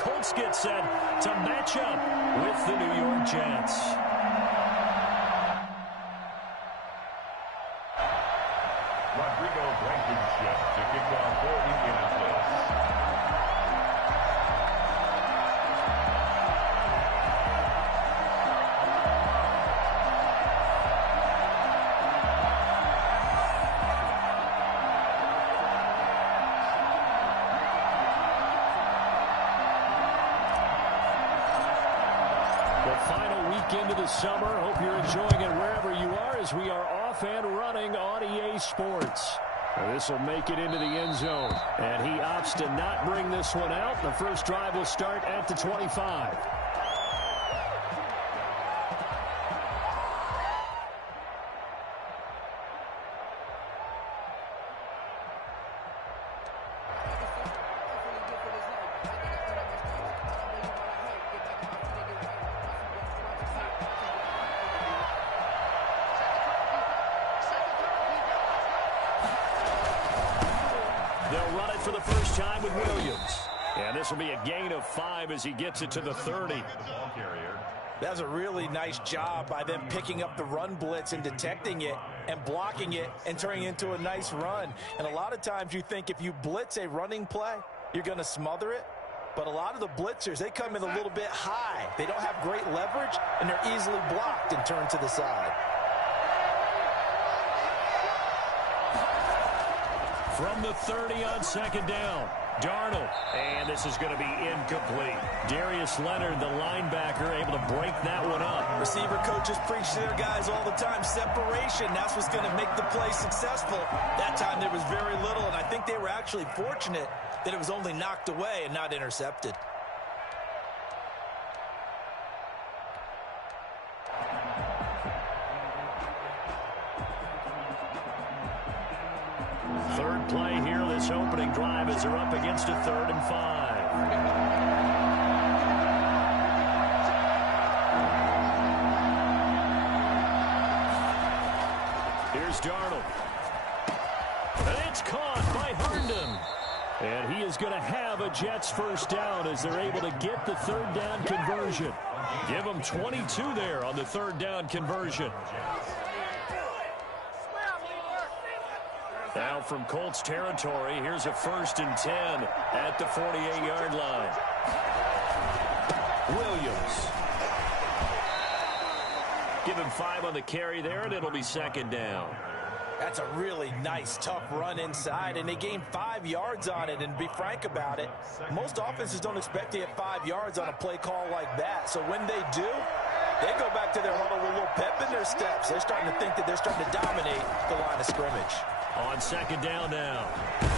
Colts get set to match up with the New York Jets. Blankenship to kick off for Indianapolis. The final weekend of the summer. Hope you're enjoying it wherever you are as we are off and running on EA Sports. This will make it into the end zone. And he opts to not bring this one out. The first drive will start at the 25. They'll run it for the first time with Williams. And this will be a gain of 5 as he gets it to the 30. That's a really nice job by them picking up the run blitz and detecting it and blocking it and turning it into a nice run. And a lot of times you think if you blitz a running play, you're going to smother it. But a lot of the blitzers, they come in a little bit high. They don't have great leverage, and they're easily blocked and turned to the side. From the 30 on second down, Darnold. And this is going to be incomplete. Darius Leonard, the linebacker, able to break that one up. Receiver coaches preach to their guys all the time. Separation, that's what's going to make the play successful. That time there was very little, and I think they were actually fortunate that it was only knocked away and not intercepted. Third play here, this opening drive as they're up against a 3rd and 5. Here's Darnold. And it's caught by Herndon. And he is going to have a Jets first down as they're able to get the 3rd down conversion. Give them 22 there on the 3rd down conversion. Now from Colts territory, here's a 1st and 10 at the 48-yard line. Williams. Give him 5 on the carry there, and it'll be 2nd down. That's a really nice, tough run inside, and they gained 5 yards on it. And to be frank about it, most offenses don't expect to get 5 yards on a play call like that. So when they do, they go back to their huddle with a little pep in their steps. They're starting to think that they're starting to dominate the line of scrimmage. On 2nd down now,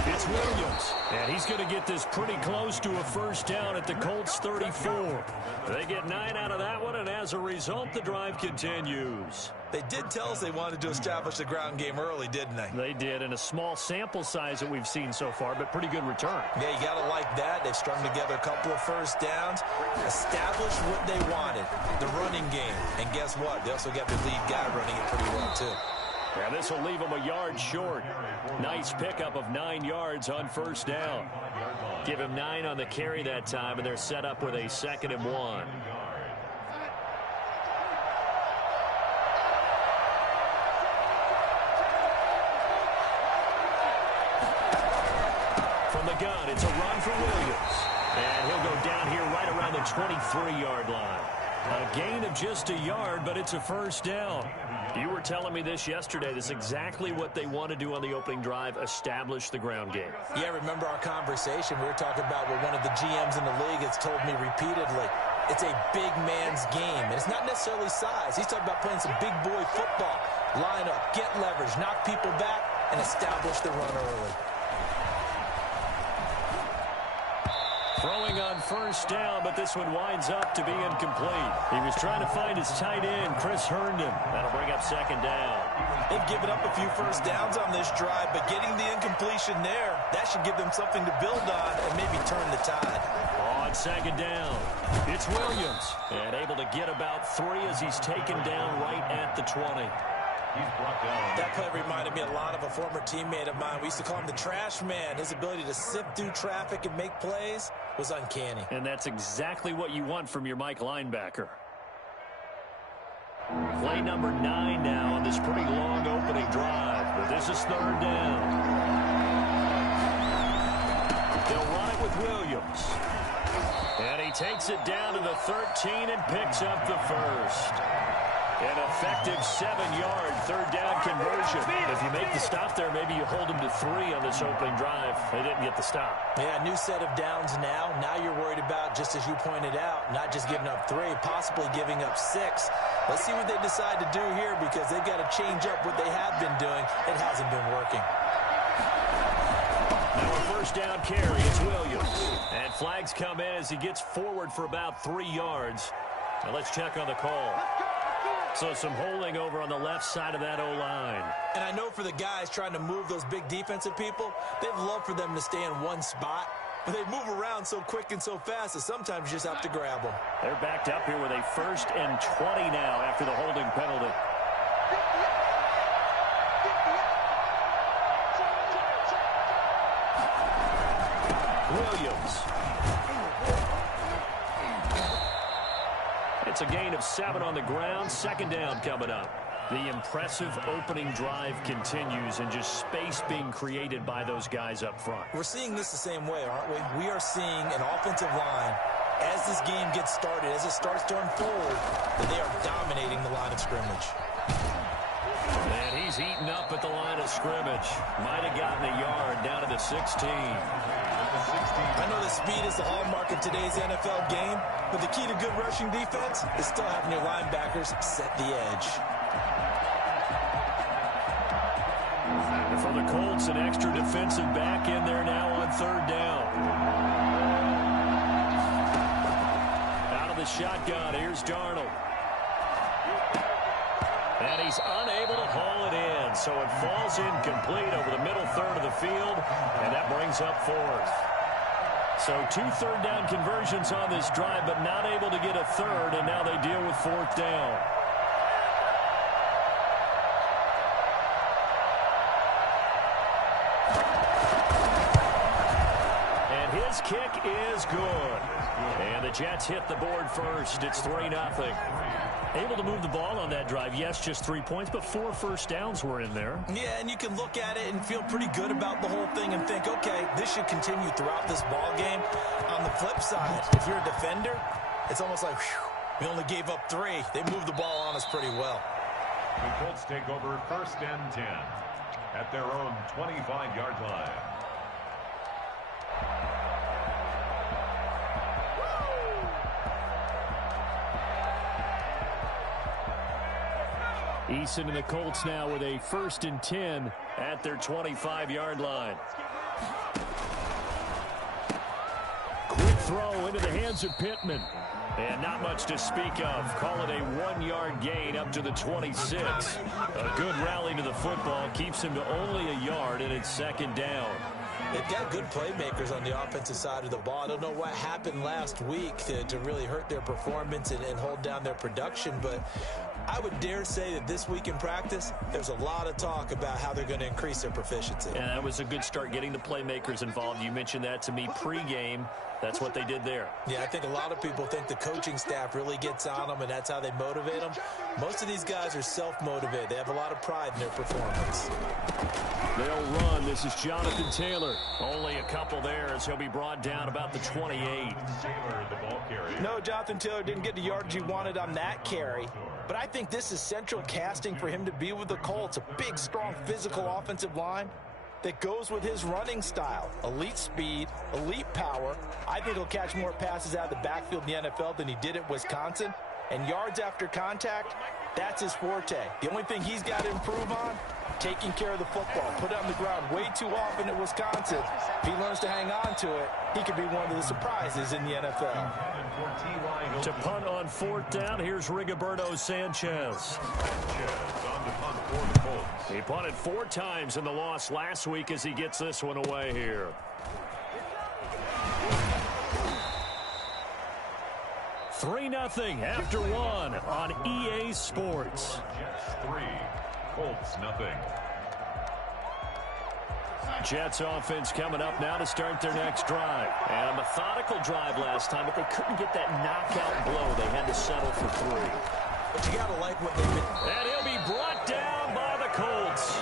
it's Williams. And he's going to get this pretty close to a first down at the Colts 34. They get 9 out of that one, and as a result, the drive continues. They did tell us they wanted to establish the ground game early, didn't they? They did, in a small sample size that we've seen so far, but pretty good return. Yeah, you got to like that. They've strung together a couple of first downs, established what they wanted, the running game. And guess what? They also got the lead guy running it pretty well, too. Yeah, this will leave him a yard short. Nice pickup of 9 yards on first down. Give him 9 on the carry that time, and they're set up with a 2nd and 1. From the gun, it's a run for Williams. And he'll go down here right around the 23-yard line. A gain of just a yard, but it's a first down. You were telling me this yesterday. This is exactly what they want to do on the opening drive, establish the ground game. Yeah, remember our conversation. We were talking about what one of the GMs in the league has told me repeatedly. It's a big man's game, and it's not necessarily size. He's talking about playing some big boy football. Line up, get leverage, knock people back, and establish the run early. Throwing on first down, but this one winds up to be incomplete. He was trying to find his tight end, Chris Herndon. That'll bring up 2nd down. They've given up a few first downs on this drive, but getting the incompletion there, that should give them something to build on and maybe turn the tide. On 2nd down, it's Williams. And able to get about 3 as he's taken down right at the 20. That play reminded me a lot of a former teammate of mine. We used to call him the trash man. His ability to sift through traffic and make plays. was uncanny. And that's exactly what you want from your Mike linebacker. Play number 9 now on this pretty long opening drive, but this is 3rd down. They'll run it with Williams. And he takes it down to the 13 and picks up the first. An effective 7-yard 3rd down conversion. If you make the stop there, maybe you hold them to 3 on this opening drive. They didn't get the stop. Yeah, new set of downs now. Now you're worried about, just as you pointed out, not just giving up 3, possibly giving up 6. Let's see what they decide to do here, because they've got to change up what they have been doing. It hasn't been working. Now a 1st down carry. It's Williams. And flags come in as he gets forward for about 3 yards. Now let's check on the call. So some holding over on the left side of that O-line. And I know for the guys trying to move those big defensive people, they'd love for them to stay in one spot. But they move around so quick and so fast that sometimes you just have to grab them. They're backed up here with a 1st and 20 now after the holding penalty. Williams. It's a gain of 7 on the ground. 2nd down coming up. The impressive opening drive continues, and just space being created by those guys up front. We're seeing this the same way, aren't we? We are seeing an offensive line, as this game gets started, as it starts to unfold, that they are dominating the line of scrimmage. And he's eaten up at the line of scrimmage. Might have gotten a yard down to the 16. I know that speed is the hallmark of today's NFL game, but the key to good rushing defense is still having your linebackers set the edge. And for the Colts, an extra defensive back in there now on 3rd down. Out of the shotgun, here's Darnold. And he's unable to haul it in, so it falls incomplete over the middle third of the field, and that brings up 4th. So 2 3rd down conversions on this drive, but not able to get a 3rd, and now they deal with 4th down. And his kick is good. And the Jets hit the board first. It's 3-0. Able to move the ball on that drive. Yes, just 3 points, but 4 first downs were in there. Yeah, and you can look at it and feel pretty good about the whole thing and think, okay, this should continue throughout this ball game. On the flip side, if you're a defender, it's almost like, whew, we only gave up 3. They moved the ball on us pretty well. The Colts take over 1st and 10 at their own 25-yard line. Eason and the Colts now with a 1st and 10 at their 25-yard line. Quick throw into the hands of Pittman. And not much to speak of. Call it a 1-yard gain up to the 26. A good rally to the football keeps him to only a yard, and it's 2nd down. They've got good playmakers on the offensive side of the ball. I don't know what happened last week to really hurt their performance and hold down their production, but I would dare say that this week in practice, there's a lot of talk about how they're going to increase their proficiency. Yeah, that was a good start getting the playmakers involved. You mentioned that to me pregame. That's what they did there. Yeah, I think a lot of people think the coaching staff really gets on them, and that's how they motivate them. Most of these guys are self-motivated. They have a lot of pride in their performance. They'll run. This is Jonathan Taylor. Only a couple there as he'll be brought down about the 28. No, Jonathan Taylor didn't get the yardage he wanted on that carry. But I think this is central casting for him to be with the Colts. A big, strong, physical offensive line that goes with his running style. Elite speed, elite power. I think he'll catch more passes out of the backfield in the NFL than he did at Wisconsin. And yards after contact, that's his forte. The only thing he's got to improve on, taking care of the football. Put it on the ground way too often at Wisconsin. If he learns to hang on to it, he could be one of the surprises in the NFL. To punt on 4th down, here's Rigoberto Sanchez. He punted 4 times in the loss last week as he gets this one away here. Three 3-0 after 1 on EA Sports. Jets 3, Colts 0. Jets offense coming up now to start their next drive. And a methodical drive last time, but they couldn't get that knockout blow. They had to settle for 3. But you got to like what they've been. And he'll be brought down by the Colts.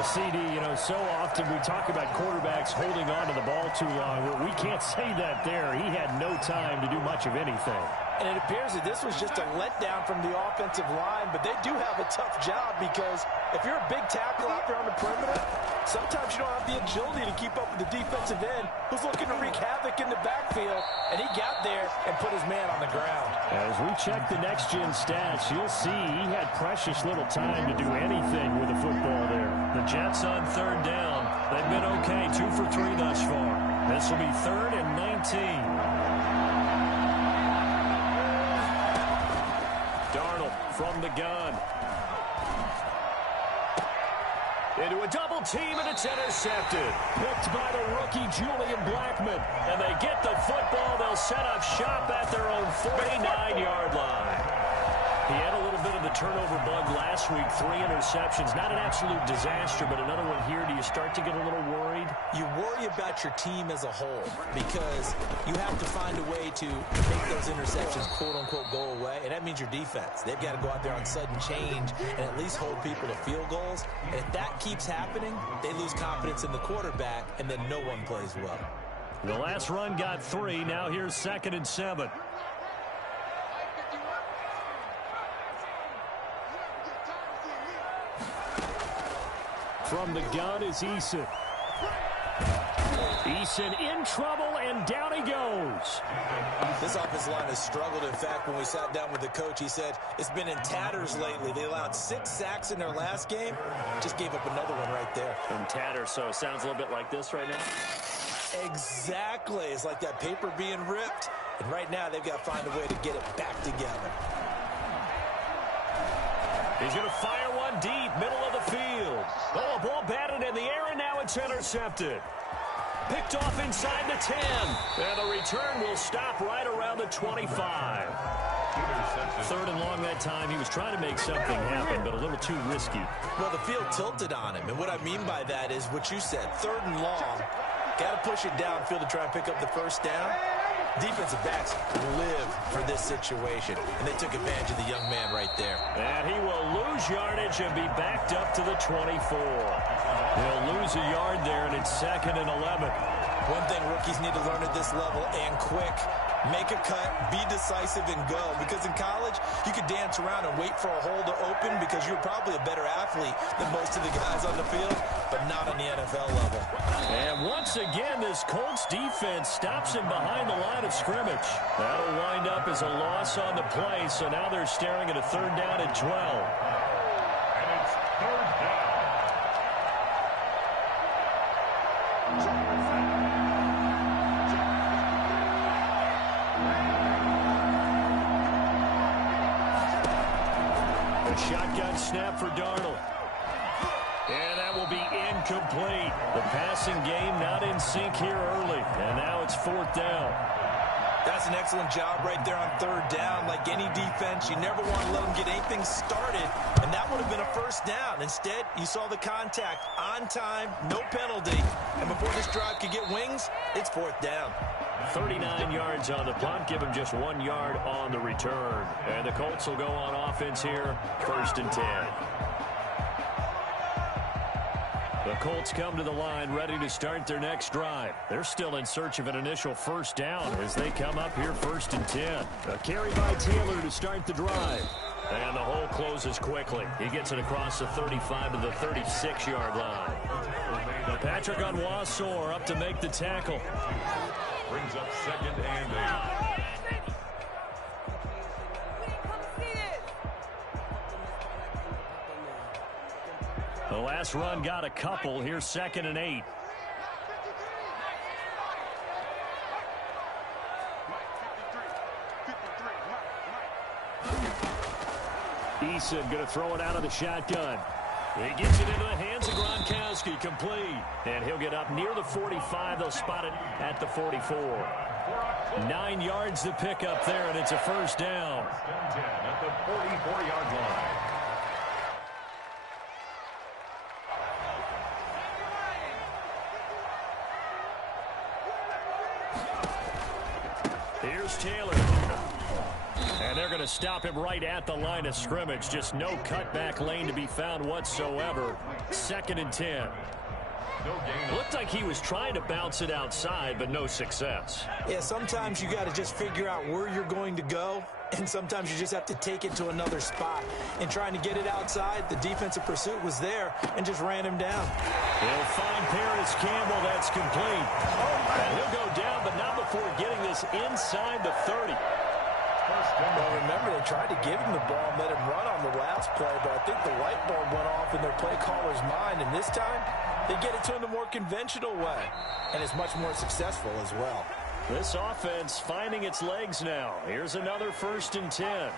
A CD, so often we talk about quarterbacks holding on to the ball too long. Well, we can't say that there. He had no time to do much of anything. And it appears that this was just a letdown from the offensive line, but they do have a tough job because if you're a big tackle out there on the perimeter, sometimes you don't have the agility to keep up with the defensive end who's looking to wreak havoc in the backfield, and he got there and put his man on the ground. As we check the next-gen stats, you'll see he had precious little time to do anything with the football there. The Jets on 3rd down. They've been okay, 2 for 3 thus far. This will be 3rd and 19. From the gun. Into a double team, and it's intercepted. Picked by the rookie Julian Blackmon. And they get the football. They'll set up shop at their own 49-yard line. He had a little bit of the turnover bug last week. 3 interceptions. Not an absolute disaster, but another one here. Do you start to get a little worried? You worry about your team as a whole because you have to find a way to make those interceptions, quote-unquote, go away, and that means your defense. They've got to go out there on sudden change and at least hold people to field goals. And if that keeps happening, they lose confidence in the quarterback, and then no one plays well. The last run got 3. Now here's 2nd and 7. From the gun is Eason. Eason in trouble, and down he goes. This offensive line has struggled. In fact, when we sat down with the coach, he said it's been in tatters lately. They allowed 6 sacks in their last game. Just gave up another one right there. In tatters, so it sounds a little bit like this right now? Exactly. It's like that paper being ripped. And right now, they've got to find a way to get it back together. He's going to fire one deep, middle of the field. Oh, a ball batted in the air, and now it's intercepted. Picked off inside the 10. And the return will stop right around the 25. 3rd and long that time. He was trying to make something happen, but a little too risky. Well, the field tilted on him. And what I mean by that is what you said. 3rd and long. Got to push it downfield to try and pick up the first down. Defensive backs live for this situation, and they took advantage of the young man right there. And he will lose yardage and be backed up to the 24. He'll lose a yard there, and it's 2nd and 11. One thing rookies need to learn at this level, and quick, make a cut, be decisive, and go. Because in college, you could dance around and wait for a hole to open because you're probably a better athlete than most of the guys on the field, but not on the NFL level. And once again, this Colts defense stops him behind the line of scrimmage. That'll wind up as a loss on the play, so now they're staring at a 3rd down and 12. And it's 3rd down. A shotgun snap for Darnold. And that will be incomplete. The passing game not in sync here early. And now it's 4th down. That's an excellent job right there on 3rd down. Like any defense, you never want to let them get anything started. And that would have been a 1st down. Instead, you saw the contact on time, no penalty. And before this drive could get wings, it's 4th down. 39 yards on the punt. Give him just 1 yard on the return. And the Colts will go on offense here, 1st and 10. The Colts come to the line ready to start their next drive. They're still in search of an initial 1st down as they come up here 1st and 10. A carry by Taylor to start the drive. And the hole closes quickly. He gets it across the 35 to the 36-yard line. Patrick Onwuasor up to make the tackle. Brings up 2nd and 8. The last run got a couple. Here's 2nd and 8. Eason going to throw it out of the shotgun. He gets it into the hands of Gronkowski, complete. And he'll get up near the 45. They'll spot it at the 44. 9 yards to pick up there, and it's a 1st down. 10 at the 44-yard line. here's Taylor. And they're going to stop him right at the line of scrimmage. Just no cutback lane to be found whatsoever. 2nd and 10. Looked like he was trying to bounce it outside, but no success. Yeah, sometimes you got to just figure out where you're going to go, and sometimes you just have to take it to another spot. And trying to get it outside, the defensive pursuit was there and just ran him down. He'll find Paris Campbell. That's complete. And he'll go down, but not before getting this inside the 30. Well, remember, they tried to give him the ball and let him run on the last play, but I think the light bulb went off in their play caller's mind, and this time they get it to him the more conventional way, and it's much more successful as well. This offense finding its legs now. Here's another 1st and 10.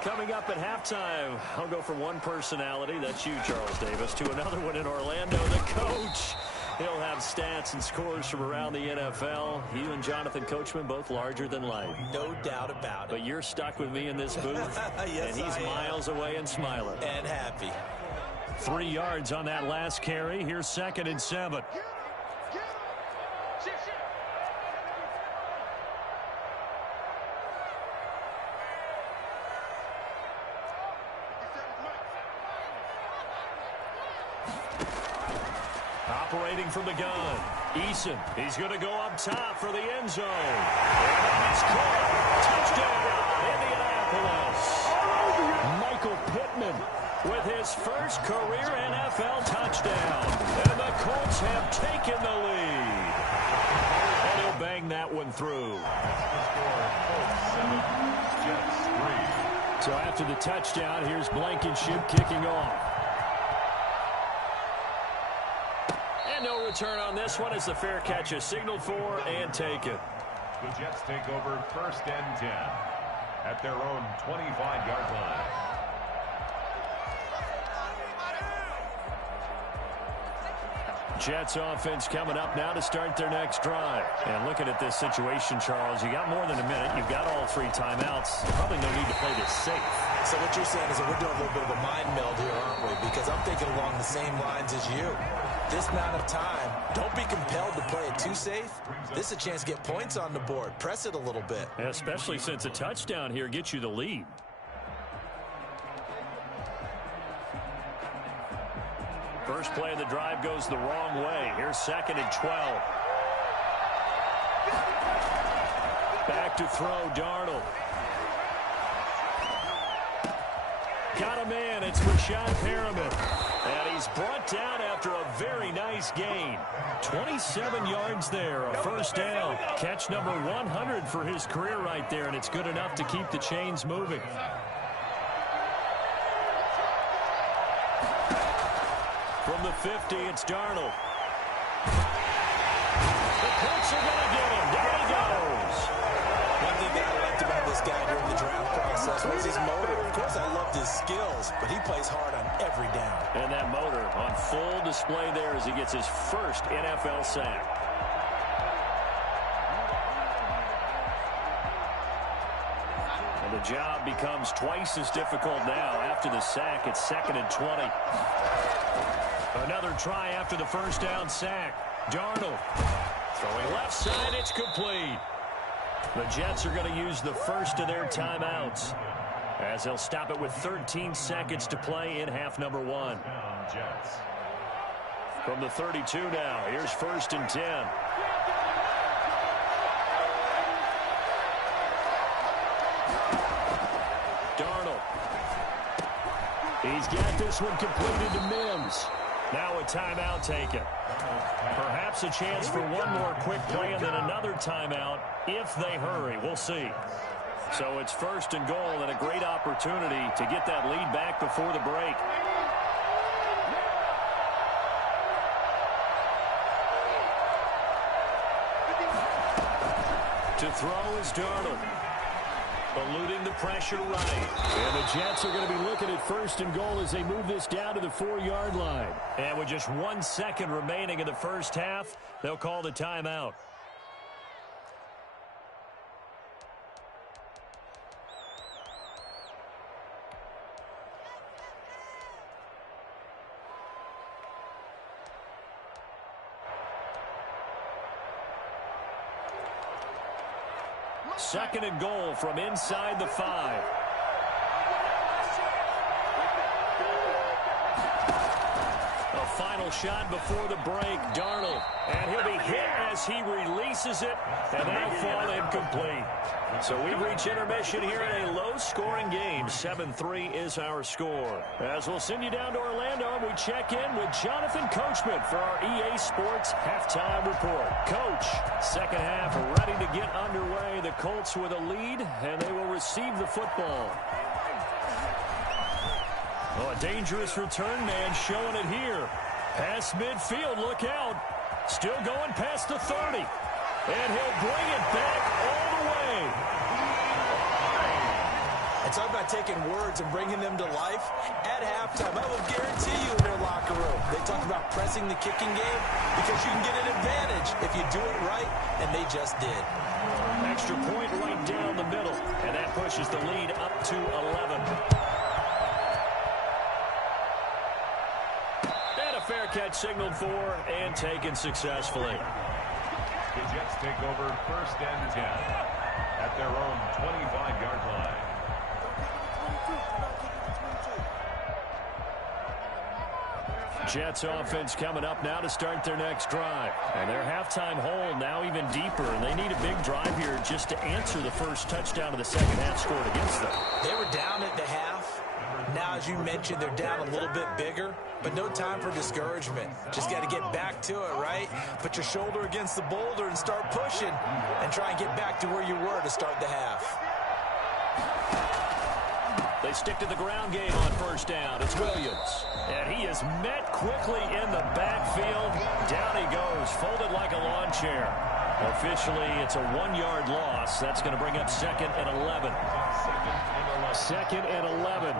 Coming up at halftime, I'll go from one personality, that's you, Charles Davis, to another one in Orlando, the coach. He'll have stats and scores from around the NFL. You and Jonathan Coachman both larger than life. No doubt about it. But you're stuck with me in this booth, yes, and he's miles away and smiling. And happy. 3 yards on that last carry. Here's 2nd and 7. Operating from the gun. Eason, he's going to go up top for the end zone. And it's caught. Touchdown, Indianapolis. Michael Pittman with his first career NFL touchdown. And the Colts have taken the lead. And he'll bang that one through. So after the touchdown, here's Blankenship kicking off. No return on this one as the fair catch is signaled for and taken. The Jets take over 1st and 10 at their own 25-yard line. Jets offense coming up now to start their next drive. And looking at this situation, Charles, you got more than a minute. You've got all 3 timeouts. Probably no need to play this safe. So what you're saying is that we're doing a little bit of a mind meld here, aren't we? Because I'm thinking along the same lines as you. This amount of time, don't be compelled to play it too safe. This is a chance to get points on the board. Press it a little bit. Especially since a touchdown here gets you the lead. First play of the drive goes the wrong way. Here's 2nd and 12. Back to throw, Darnold. Got a man, it's Rashad Perriman. And he's brought down after a very nice gain. 27 yards there, a 1st down. Catch number 100 for his career right there, and it's good enough to keep the chains moving. From the 50, it's Darnold. The Colts are going to get him. There he goes. One thing that I liked about this guy during the draft process was his motor. Of course, I loved his skills, but he plays hard on every down. And that motor on full display there as he gets his first NFL sack. And the job becomes twice as difficult now. After the sack, it's 2nd and 20. Another try after the 1st down sack. Darnold throwing left side, it's complete. The Jets are going to use the first of their timeouts as they'll stop it with 13 seconds to play in half number 1. From the 32 now, here's 1st and 10. Darnold. He's got this one completed to Mims. Now a timeout taken. Perhaps a chance for one more quick play and then another timeout if they hurry. We'll see. So it's 1st and goal and a great opportunity to get that lead back before the break. To throw is Darnold. Eluding the pressure right. And the Jets are going to be looking at 1st and goal as they move this down to the 4-yard line. And with just 1 second remaining in the first half, they'll call the timeout. second and goal from inside the 5. A final shot before the break. Darnold. And he'll be hit as he releases it. And that'll fall incomplete. So we reach intermission here in a low-scoring game. 7-3 is our score. As we'll send you down to Orlando, we check in with Jonathan Coachman for our EA Sports Halftime Report. Coach, second half ready to get underway. The Colts with a lead, and they will receive the football. Oh, a dangerous return man showing it here. Past midfield, look out. Still going past the 30. And he'll bring it back all the way. And talk about taking words and bringing them to life. At halftime, I will guarantee you in their locker room, they talk about pressing the kicking game because you can get an advantage if you do it right, and they just did. Extra point right down the middle, and that pushes the lead up to 11. And a fair catch signaled for and taken successfully. The Jets take over first and 10 at their own 25-yard line. Jets offense coming up now to start their next drive. And their halftime hole now even deeper, and they need a big drive here just to answer the first touchdown of the second half scored against them. They were down at the half. Now, as you mentioned, they're down a little bit bigger, but no time for discouragement. Just got to get back to it, right? Put your shoulder against the boulder and start pushing and try and get back to where you were to start the half. They stick to the ground game on first down. It's Williams. And he is met quickly in the backfield. Down he goes, folded like a lawn chair. Officially, it's a 1-yard loss. That's going to bring up second and 11. Second and 11.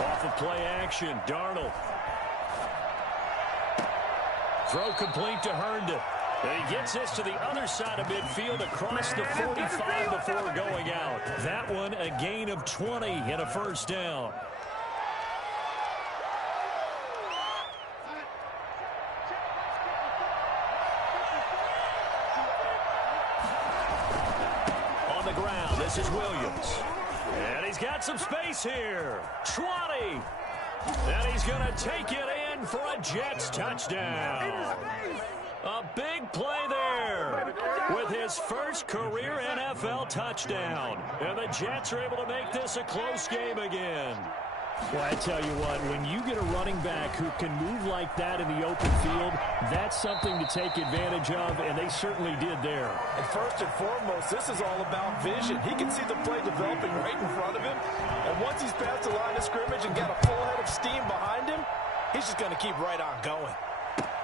Off of play action, Darnold. Throw complete to Herndon. And he gets this to the other side of midfield across the 45 before going out. That one a gain of 20 and a first down. On the ground, this is Williams. And he's got some space here. 20. And he's going to take it in for a Jets touchdown. A big play there with his first career NFL touchdown. And the Jets are able to make this a close game again. Well, I tell you what, when you get a running back who can move like that in the open field, that's something to take advantage of, and they certainly did there. And first and foremost, this is all about vision. He can see the play developing right in front of him, and once he's past the line of scrimmage and got a full head of steam behind him, he's just going to keep right on going.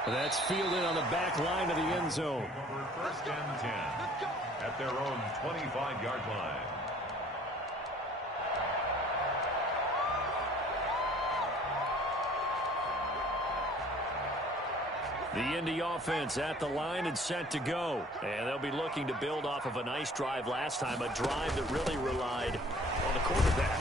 That's fielded on the back line of the end zone. Over first and 10 at their own 25-yard line. The Indy offense at the line and set to go. And they'll be looking to build off of a nice drive last time, a drive that really relied on the quarterback.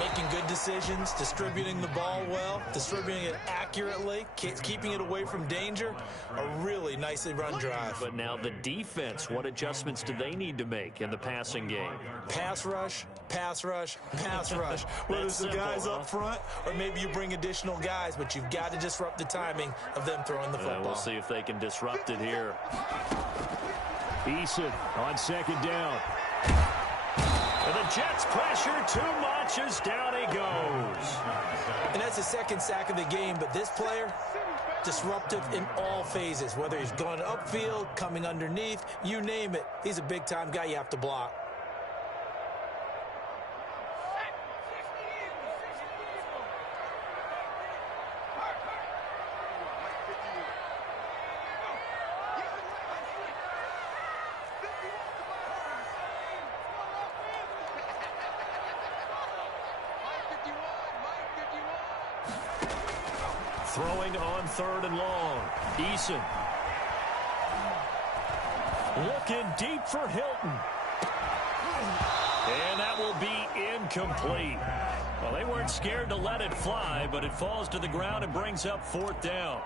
Making good decisions, distributing the ball well, distributing it accurately, keeping it away from danger. A really nicely run drive. But now the defense, what adjustments do they need to make in the passing game? Pass rush, pass rush, pass rush. Whether it's the guys up front or maybe you bring additional guys, but you've got to disrupt the timing of them throwing the football. We'll see if they can disrupt it here. Eason on second down. And the Jets pressure too much as down he goes. And that's the second sack of the game, but this player, disruptive in all phases, whether he's going upfield, coming underneath, you name it. He's a big-time guy you have to block. Throwing on third and long. Eason. Looking deep for Hilton. And that will be incomplete. Well, they weren't scared to let it fly, but it falls to the ground and brings up 4th down.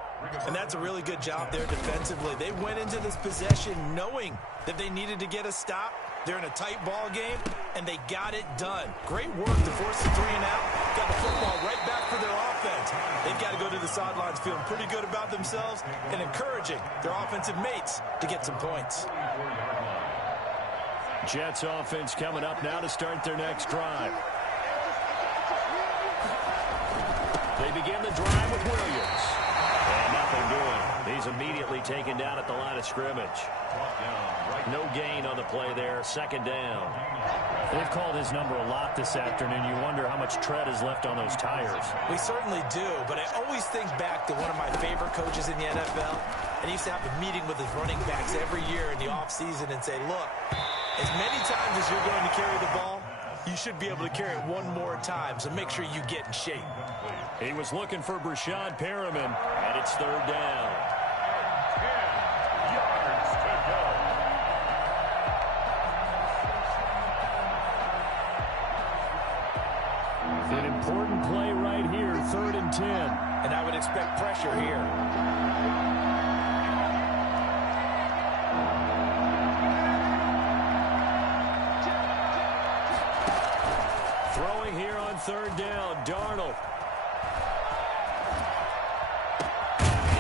And that's a really good job there defensively. They went into this possession knowing that they needed to get a stop. They're in a tight ball game, and they got it done. Great work to force the 3 and out. Got the football right back for their offense. They've got to go to the sidelines feeling pretty good about themselves and encouraging their offensive mates to get some points. Jets offense coming up now to start their next drive. They begin the drive with Williams. And nothing doing. He's immediately taken down at the line of scrimmage. No gain on the play there. 2nd down. They've called his number a lot this afternoon. You wonder how much tread is left on those tires. We certainly do, but I always think back to one of my favorite coaches in the NFL. And he used to have a meeting with his running backs every year in the offseason and say, look, as many times as you're going to carry the ball, you should be able to carry it one more time, so make sure you get in shape. He was looking for Brashad Perriman, and it's 3rd down. 10 yards to go. An important play right here, 3rd and 10. And I would expect pressure here. Throwing here on 3rd down, Darnold.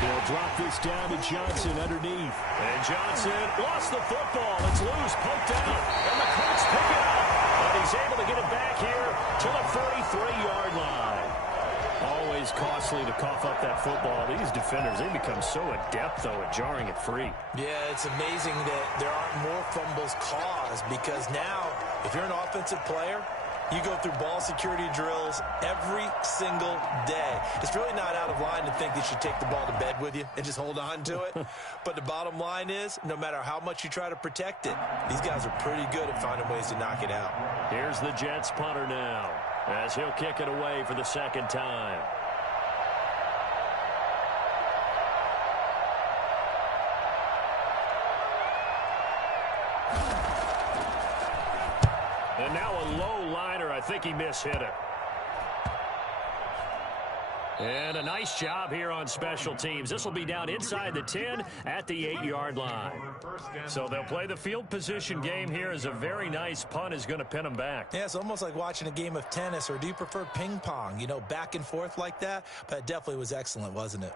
He'll drop this down to Johnson underneath. And Johnson lost the football. It's loose, poked out. And the Colts pick it up. And he's able to get it back here to the 43-yard line. Always costly to cough up that football. These defenders, they become so adept, though, at jarring it free. Yeah, it's amazing that there aren't more fumbles caused because now, if you're an offensive player, you go through ball security drills every single day. It's really not out of line to think that you should take the ball to bed with you and just hold on to it. But the bottom line is, no matter how much you try to protect it, these guys are pretty good at finding ways to knock it out. Here's the Jets punter now, as he'll kick it away for the 2nd time. And now a low liner. I think he mishit it. And a nice job here on special teams. This will be down inside the 10 at the 8-yard line. So they'll play the field position game here as a very nice punt is going to pin them back. Yeah, it's almost like watching a game of tennis, or do you prefer ping pong? You know, back and forth like that? But it definitely was excellent, wasn't it?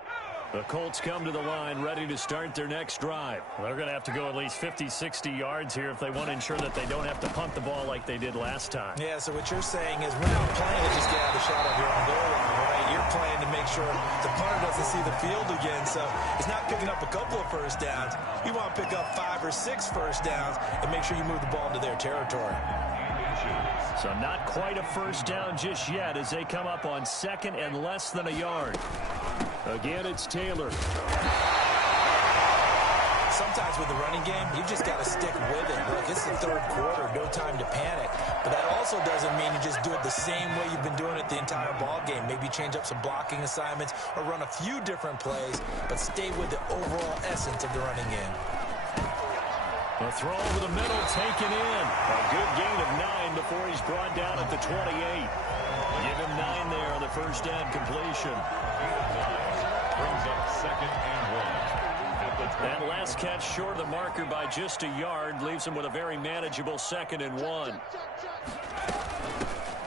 The Colts come to the line ready to start their next drive. They're going to have to go at least 50, 60 yards here if they want to ensure that they don't have to punt the ball like they did last time. Yeah, so what you're saying is we're not playing to just get out of the shot of your own goal line, right? You're playing to make sure the punter doesn't see the field again. So it's not picking up a couple of first downs. You want to pick up 5 or 6 first downs and make sure you move the ball into their territory. So not quite a first down just yet as they come up on 2nd and less than a yard. Again, it's Taylor. Sometimes with the running game, you've just got to stick with it. Look, it's the 3rd quarter, no time to panic. But that also doesn't mean you just do it the same way you've been doing it the entire ball game. Maybe change up some blocking assignments or run a few different plays, but stay with the overall essence of the running game. A throw over the middle, taken in. A good gain of 9 before he's brought down at the 28. Give him 9 there on the first down completion. Brings up 2nd and 1. That last catch short of the marker by just a yard leaves him with a very manageable 2nd and 1.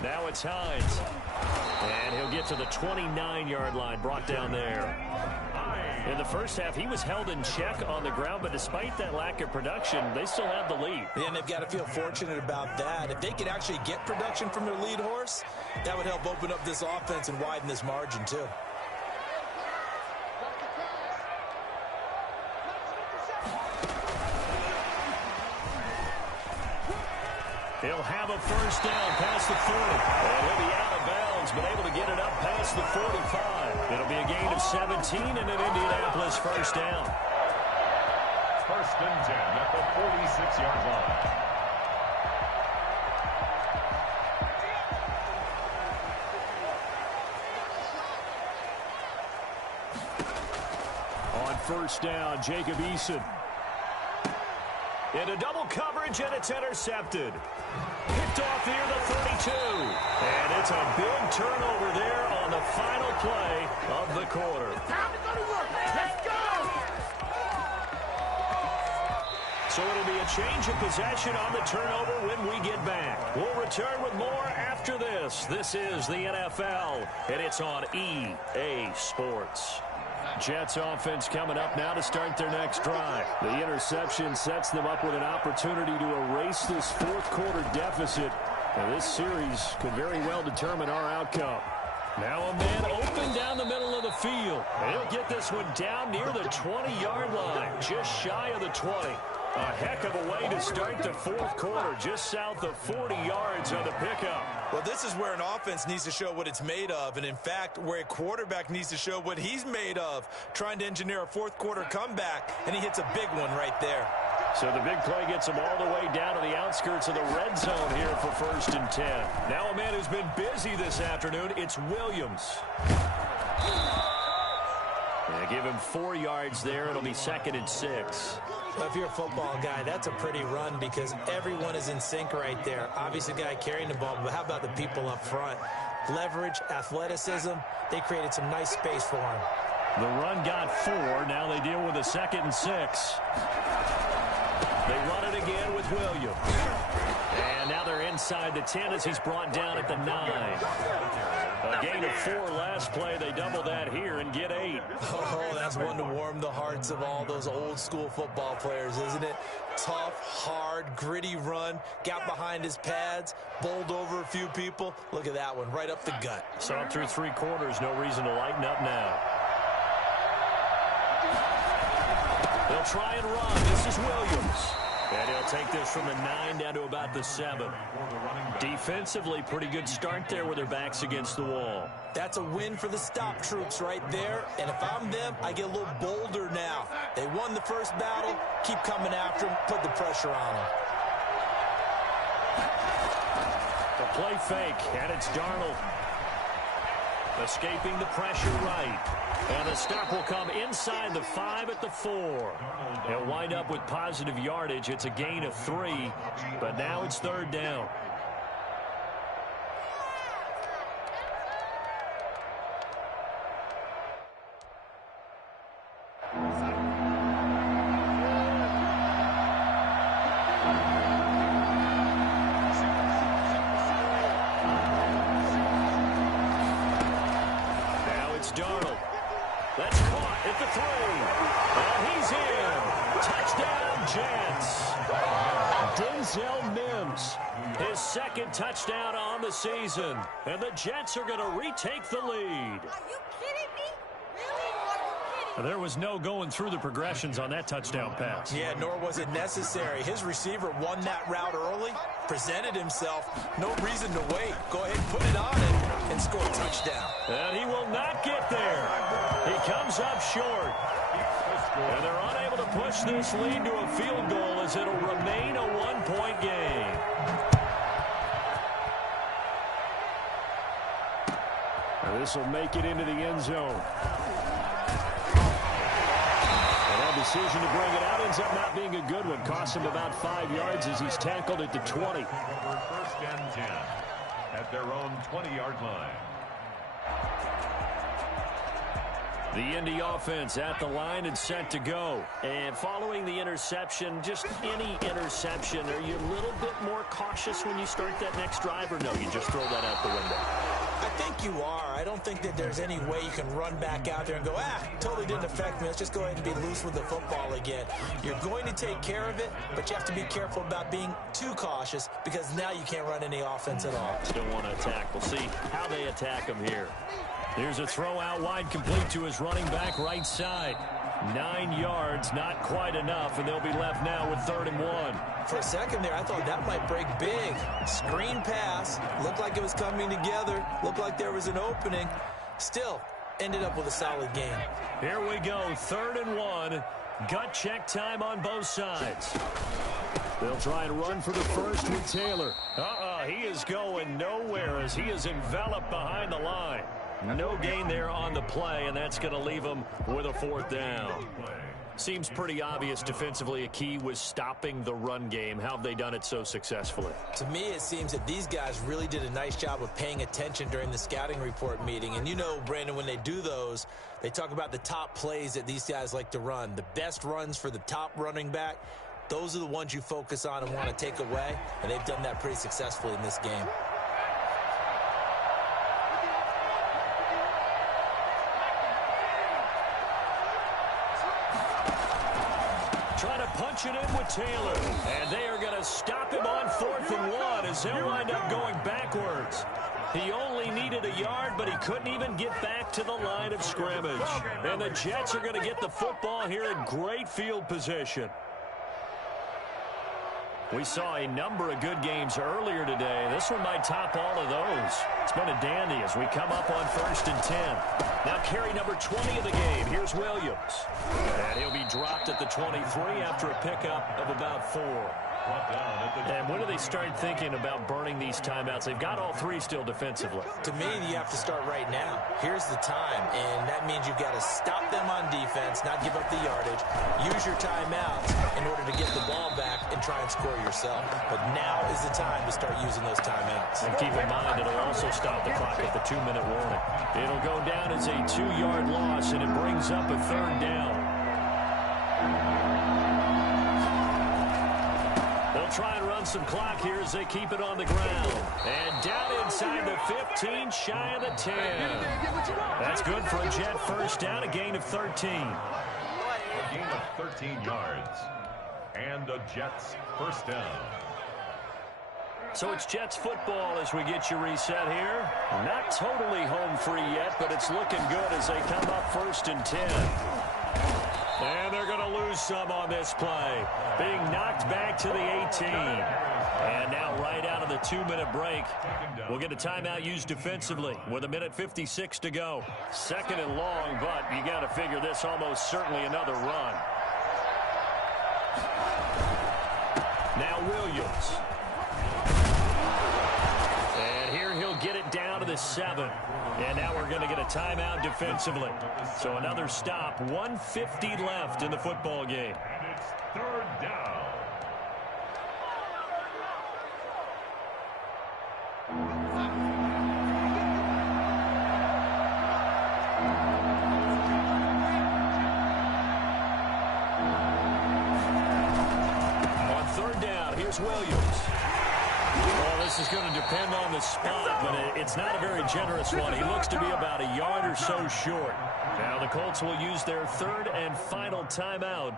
Now it's Hines. And he'll get to the 29-yard line, brought down there. In the first half, he was held in check on the ground, but despite that lack of production, they still have the lead. Yeah, and they've got to feel fortunate about that. If they could actually get production from their lead horse, that would help open up this offense and widen this margin, too. He'll have a first down past the 40. And he'll be out of bounds, but able to get it up past the 45. It'll be a gain of 17 and an Indianapolis first down. 1st and 10 at the 46-yard line. On first down, Jacob Eason. Into double coverage, and it's intercepted. picked off near the 32. And it's a big turnover there on the final play of the quarter. Time to go to work. Let's go! So it'll be a change of possession on the turnover when we get back. We'll return with more after this. This is the NFL, and it's on EA Sports. Jets offense coming up now to start their next drive. The interception sets them up with an opportunity to erase this fourth quarter deficit. And this series could very well determine our outcome. Now a man open down the middle of the field. He'll get this one down near the 20-yard line, just shy of the 20. A heck of a way to start the fourth quarter, just south of 40 yards on the pickup. Well, this is where an offense needs to show what it's made of, and in fact, where a quarterback needs to show what he's made of, trying to engineer a fourth quarter comeback, and he hits a big one right there. So the big play gets him all the way down to the outskirts of the red zone here for 1st and 10. Now a man who's been busy this afternoon, it's Williams. They give him 4 yards there. It'll be 2nd and 6. Well, if you're a football guy, that's a pretty run because everyone is in sync right there. Obviously, the guy carrying the ball, but how about the people up front? Leverage, athleticism, they created some nice space for him. The run got 4. Now they deal with a 2nd and 6. They run it again with Williams. And now they're inside the 10 as he's brought down at the 9. A gain of 4 last play. They double that here and get 8. Oh, that's one to warm the hearts of all those old school football players, isn't it? Tough, hard, gritty run. Got behind his pads, bowled over a few people. Look at that one, right up the gut. Saw it through 3 quarters. No reason to lighten up now. They'll try and run. This is Williams. And he'll take this from the 9 down to about the 7. Defensively, pretty good start there with their backs against the wall. That's a win for the stop troops right there. And if I'm them, I get a little bolder now. They won the first battle. Keep coming after them. Put the pressure on them. The play fake, and it's Darnold. Escaping the pressure right. And the stop will come inside the 5 at the 4. He'll wind up with positive yardage. It's a gain of 3, but now it's 3rd down. Darnold. That's caught at the 3. And he's in. Touchdown, Jets. Denzel Mims, his 2nd touchdown on the season. And the Jets are going to retake the lead. Are you kidding me? Really? Are you kidding? There was no going through the progressions on that touchdown pass. Yeah, nor was it necessary. His receiver won that route early, presented himself. No reason to wait. Go ahead and put it on it and score a touchdown. And he will not get there. He comes up short. And they're unable to push this lead to a field goal as it'll remain a 1-point game. And this will make it into the end zone. And that decision to bring it out ends up not being a good one. Cost him about 5 yards as he's tackled at the 20. For 1st and 10 at their own 20-yard line. The Indy offense at the line and set to go. And following the interception, just any interception, are you a little bit more cautious when you start that next drive, or no, you just throw that out the window? I think you are. I don't think that there's any way you can run back out there and go, totally didn't affect me. Let's just go ahead and be loose with the football again. You're going to take care of it, but you have to be careful about being too cautious because now you can't run any offense at all. Still want to attack. We'll see how they attack him here. Here's a throw out wide complete to his running back right side. 9 yards, not quite enough, and they'll be left now with 3rd and 1. For a second there, I thought that might break big. Screen pass. Looked like it was coming together. Looked like there was an opening. Still, ended up with a solid game. Here we go, 3rd and 1. Gut check time on both sides. They'll try and run for the first with Taylor. He is going nowhere as he is enveloped behind the line. No gain there on the play, and that's going to leave them with a 4th down. Seems pretty obvious defensively a key was stopping the run game. How have they done it so successfully? To me, it seems that these guys really did a nice job of paying attention during the scouting report meeting. And you know, Brandon, when they do those, they talk about the top plays that these guys like to run. The best runs for the top running back, those are the ones you focus on and want to take away. And they've done that pretty successfully in this game. Trying to punch it in with Taylor. And they are going to stop him on 4th and 1 as he'll wind up going backwards. He only needed a yard, but he couldn't even get back to the line of scrimmage. And the Jets are going to get the football here in great field position. We saw a number of good games earlier today. This one might top all of those. It's been a dandy as we come up on 1st and 10. Now carry number 20 of the game. Here's Williams. And he'll be dropped at the 23 after a pickup of about 4. And when do they start thinking about burning these timeouts? They've got all 3 still defensively. To me, you have to start right now. Here's the time, and that means you've got to stop them on defense, not give up the yardage, use your timeouts in order to get the ball back and try and score yourself. But now is the time to start using those timeouts. And keep in mind, it'll also stop the clock at the 2-minute warning. It'll go down as a 2-yard loss, and it brings up a 3rd down. They'll try and run some clock here as they keep it on the ground. And down inside the 15, shy of the 10. That's good for a Jet 1st down, a gain of 13. A gain of 13 yards. And the Jets 1st down. So it's Jets football as we get you reset here. Not totally home free yet, but it's looking good as they come up 1st and 10. And they're going to lose some on this play. Being knocked back to the 18. And now right out of the 2-minute break, we'll get a timeout used defensively with 1:56 to go. 2nd and long, but you got to figure this almost certainly another run. Now Williams. And here he'll get it down to the 7. And now we're going to get a timeout defensively. So another stop, 1:50 left in the football game. And it's 3rd down. On 3rd down, here's Williams. Well, this is going to depend on the spot, but it's not a very generous one. He looks to be about a yard or so short. Now the Colts will use their 3rd and final timeout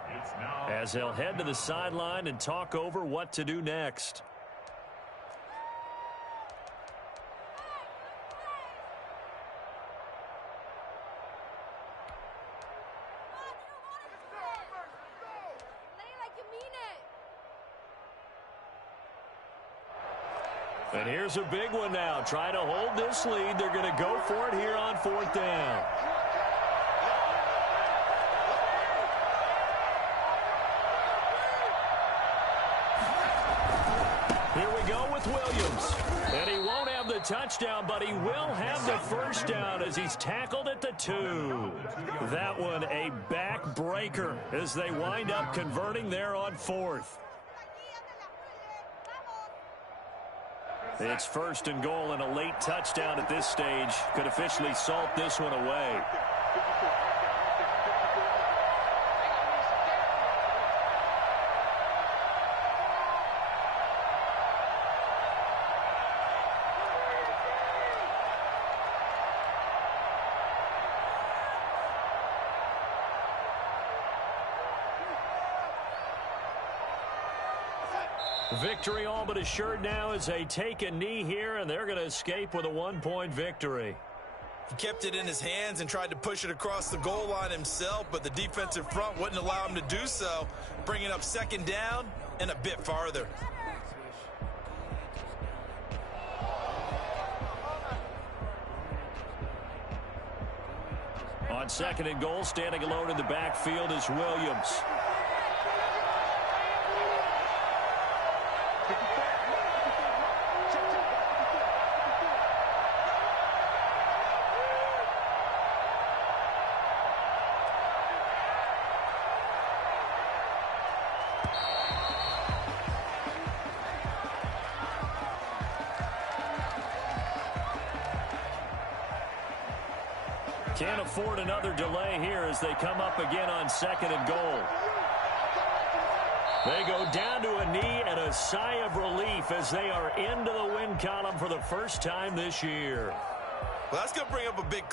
as they'll head to the sideline and talk over what to do next. And here's a big one now. Trying to hold this lead. They're going to go for it here on 4th down. Here we go with Williams. And he won't have the touchdown, but he will have the 1st down as he's tackled at the 2. That one a backbreaker as they wind up converting there on 4th. It's 1st and goal, and a late touchdown at this stage could officially salt this one away. Victory all but assured now as they take a knee here, and they're going to escape with a 1-point victory. He kept it in his hands and tried to push it across the goal line himself, but the defensive front wouldn't allow him to do so, bringing up 2nd down and a bit farther. On 2nd and goal, standing alone in the backfield is Williams. Can't afford another delay here as they come up again on 2nd and goal. They go down to a knee and a sigh of relief as they are into the win column for the first time this year. Well, that's going to bring up a big